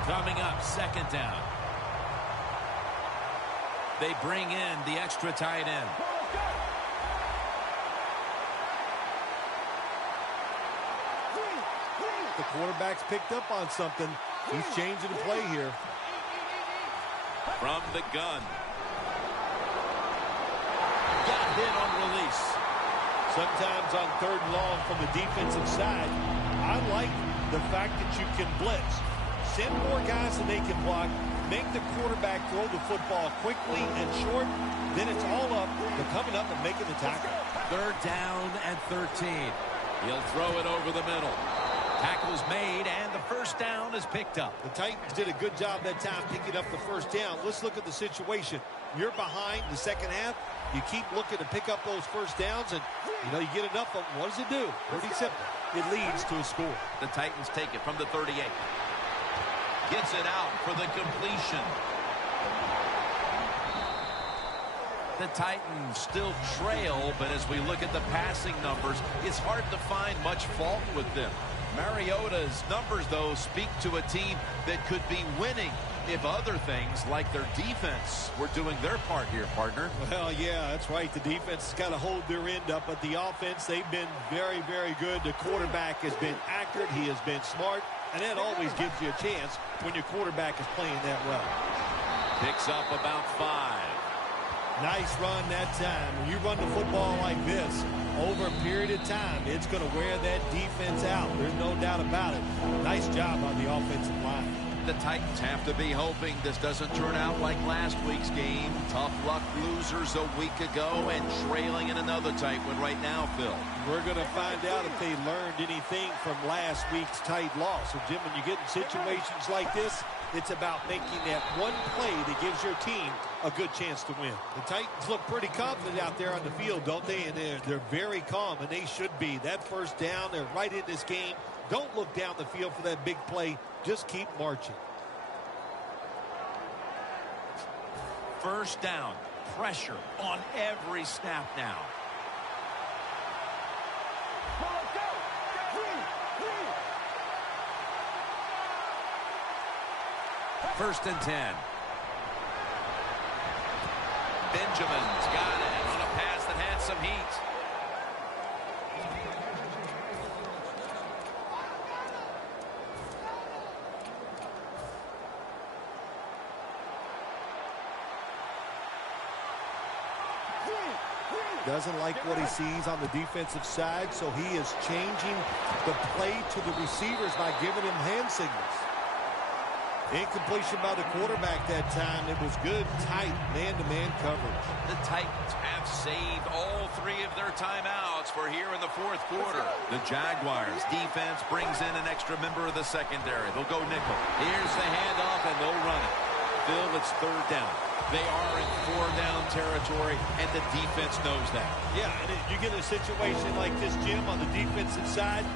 Coming up, second down. They bring in the extra tight end. The quarterback's picked up on something. He's changing the play here. From the gun. Got hit on release. Sometimes on 3rd and long from the defensive side, I like the fact that you can blitz. Send more guys so they can block. Make the quarterback throw the football quickly and short. Then it's all up to coming up and making the tackle. 3rd down and 13. He'll throw it over the middle. Tackle's made, and the first down is picked up. The Titans did a good job that time picking up the first down. Let's look at the situation. You're behind the second half. You keep looking to pick up those first downs, and, you get enough of them. What does it do? Pretty simple. It leads to a score. The Titans take it from the 38. Gets it out for the completion. The Titans still trail, but as we look at the passing numbers, it's hard to find much fault with them. Mariota's numbers, though, speak to a team that could be winning if other things like their defense were doing their part here, partner. Well, yeah, that's right. The defense has got to hold their end up, but the offense, they've been very, very good. The quarterback has been accurate. He has been smart, and that always gives you a chance when your quarterback is playing that well. Picks up about 5. Nice run that time. When you run the football like this over a period of time, it's going to wear that defense out. There's no doubt about it. Nice job on the offensive line. The Titans have to be hoping this doesn't turn out like last week's game. Tough luck losers a week ago and trailing in another tight one right now, Phil. We're going to find out if they learned anything from last week's tight loss. So, Jim, when you get in situations like this, it's about making that one play that gives your team a good chance to win. The Titans look pretty confident out there on the field, don't they? And they're very calm, and they should be. That first down, they're right in this game. Don't look down the field for that big play. Just keep marching. First down. Pressure on every snap now. First and 10. Benjamin's got it on a pass that had some heat. Doesn't like what he sees on the defensive side, so he is changing the play to the receivers by giving him hand signals. Incompletion by the quarterback that time. It was good, tight, man-to-man coverage. The Titans have saved all three of their timeouts for here in the fourth quarter. The Jaguars defense brings in an extra member of the secondary. They'll go nickel. Here's the handoff, and they'll run it. Phil, it's third down. They are in four-down territory, and the defense knows that. Yeah, and you get a situation like this, Jim, on the defensive side,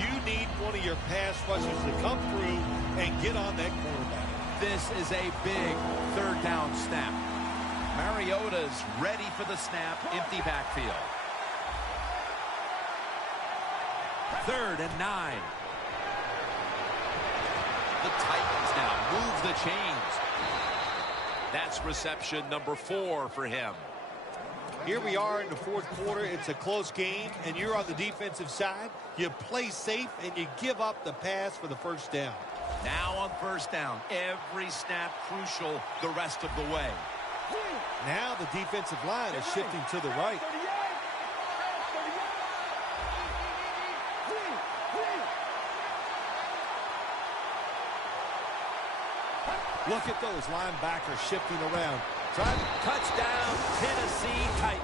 you need one of your pass rushers to come through and get on that quarterback. This is a big third down snap. Mariota's ready for the snap, empty backfield. 3rd and 9. The Titans now move the chains. That's reception number 4 for him. Here we are in the fourth quarter. It's a close game, and you're on the defensive side. You play safe, and you give up the pass for the first down. Now on first down, every snap crucial the rest of the way. Now the defensive line is shifting to the right. Look at those linebackers shifting around. Touchdown, Tennessee Titans.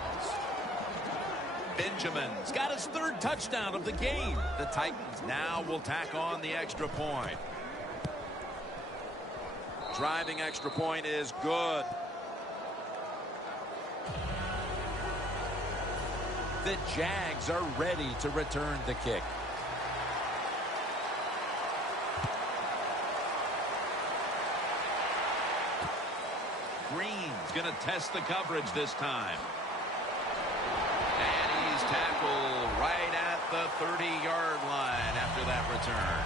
Benjamin's got his 3rd touchdown of the game. The Titans now will tack on the extra point. Driving extra point is good. The Jags are ready to return the kick. Green's going to test the coverage this time. And he's tackled right at the 30-yard line after that return.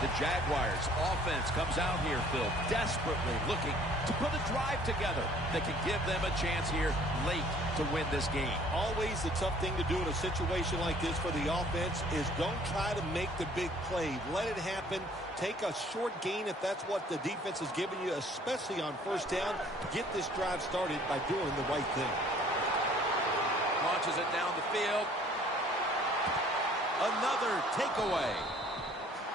The Jaguars offense comes out here, Phil, desperately looking to put a drive together that can give them a chance here late to win this game. Always the tough thing to do in a situation like this for the offense is don't try to make the big play. Let it happen. Take a short gain if that's what the defense is giving you, especially on first down. Get this drive started by doing the right thing. Launches it down the field. Another takeaway.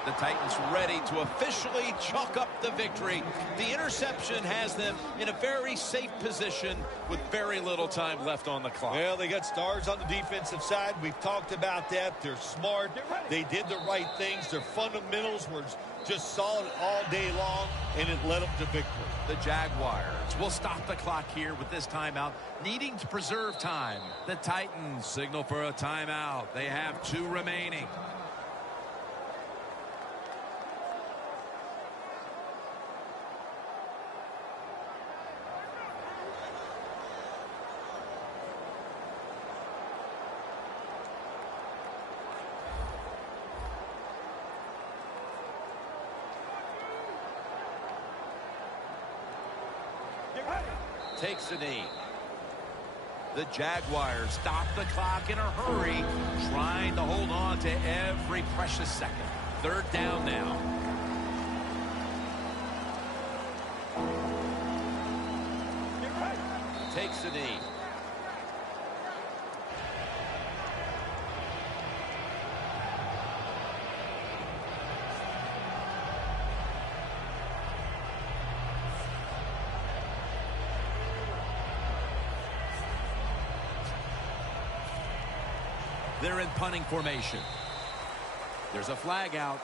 The Titans ready to officially chalk up the victory. The interception has them in a very safe position with very little time left on the clock. Well, they got stars on the defensive side. We've talked about that. They're smart. They did the right things. Their fundamentals were just solid all day long, and it led them to victory. The Jaguars will stop the clock here with this timeout, needing to preserve time. The Titans signal for a timeout. They have 2 remaining. Takes a knee. The Jaguars stop the clock in a hurry, trying to hold on to every precious second. 3rd down now. Takes a knee. They're in punting formation. There's a flag out.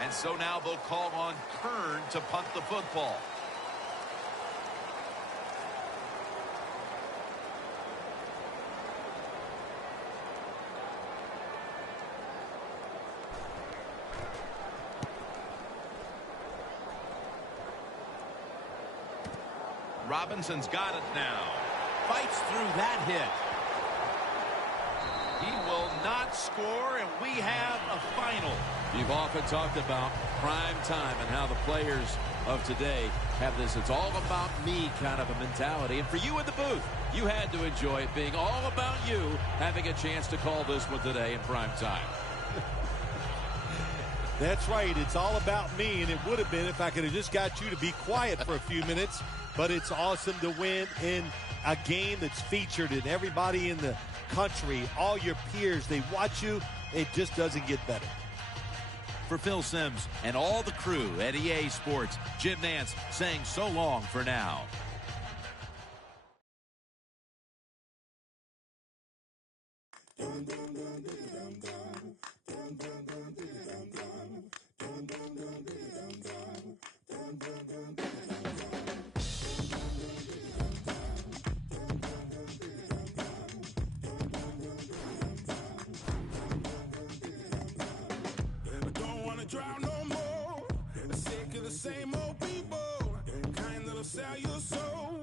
And so now they'll call on Kern to punt the football. Robinson's got it now. Fights through that hit. He will not score, and we have a final. You've often talked about prime time and how the players of today have this "it's all about me" kind of a mentality. And for you in the booth, you had to enjoy it being all about you, having a chance to call this one today in prime time. That's right. It's all about me, and it would have been if I could have just got you to be quiet for a few minutes. But it's awesome to win in a game that's featured in everybody in the country, all your peers. They watch you. It just doesn't get better. For Phil Simms and all the crew at EA Sports, Jim Nantz saying so long for now. Drown no more. Sick of the same old people. Kind that'll sell your soul.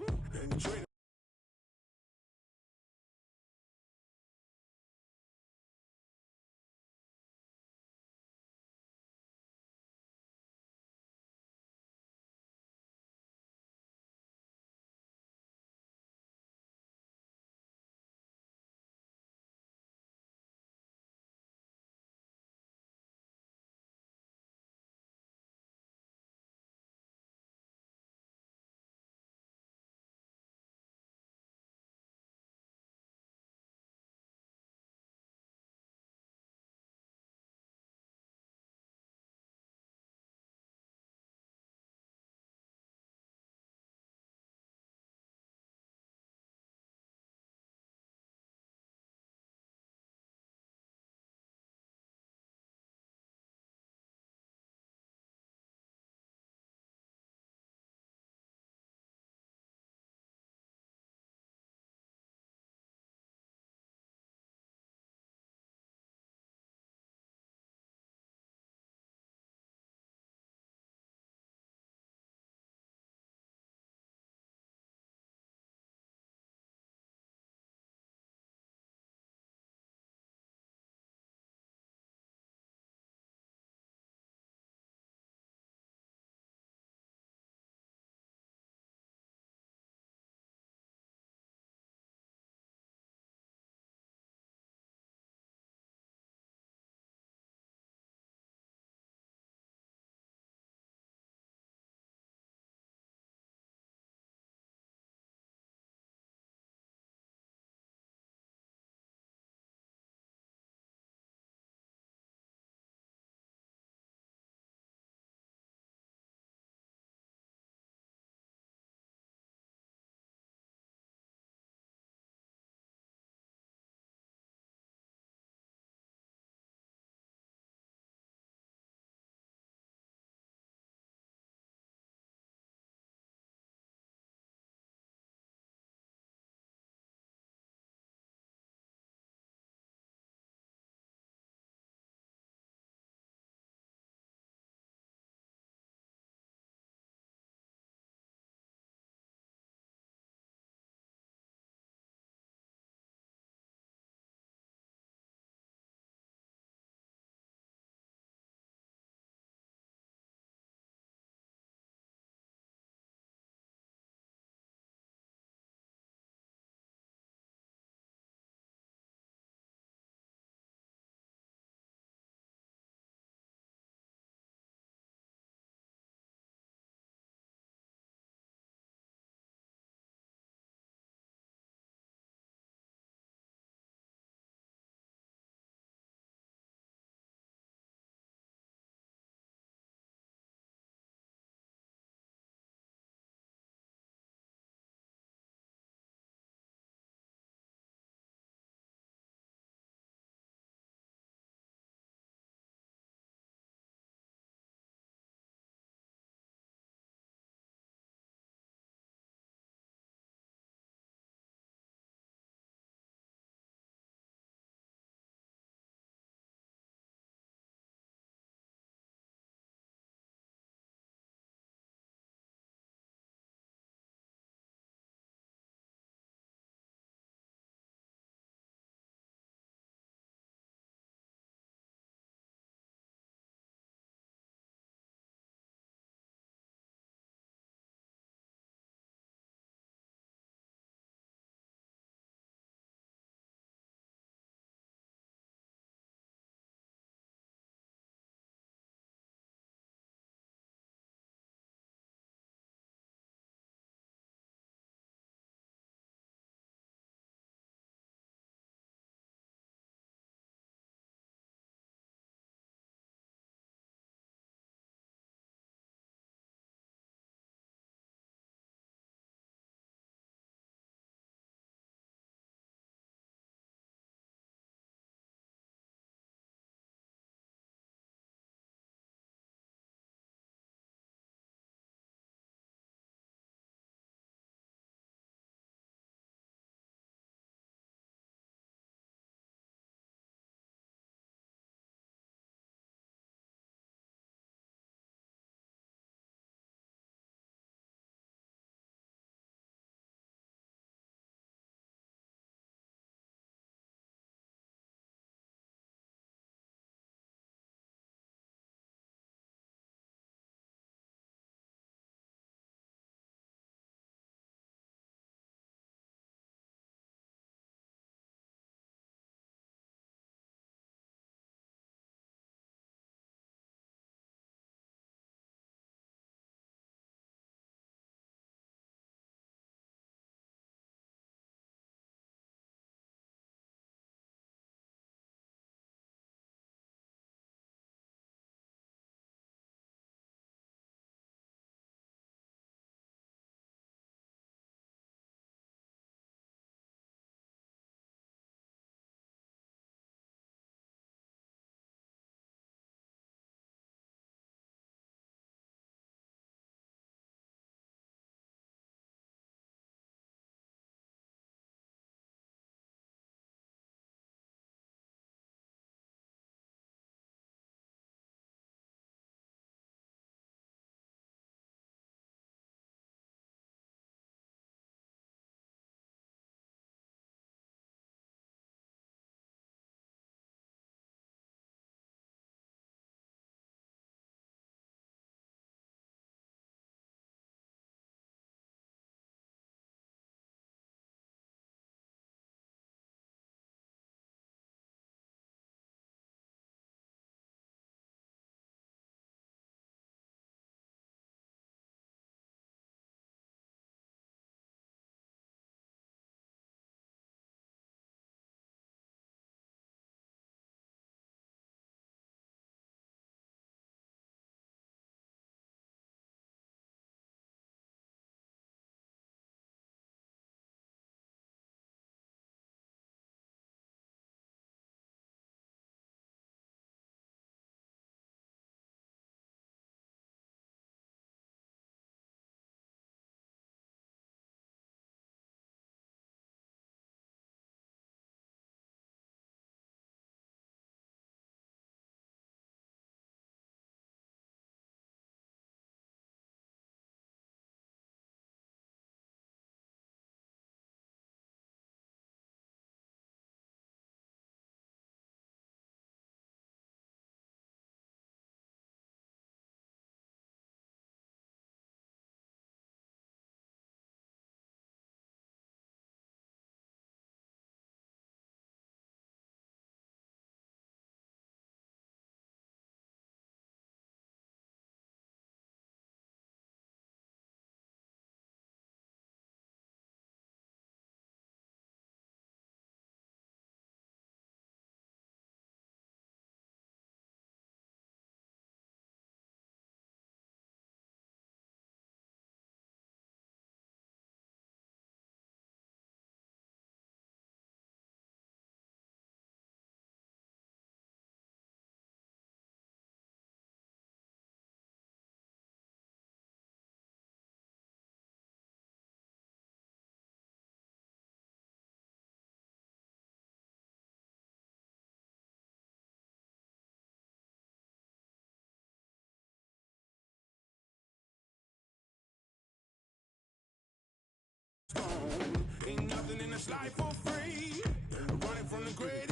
own. Ain't nothing in this life for free. Running from the great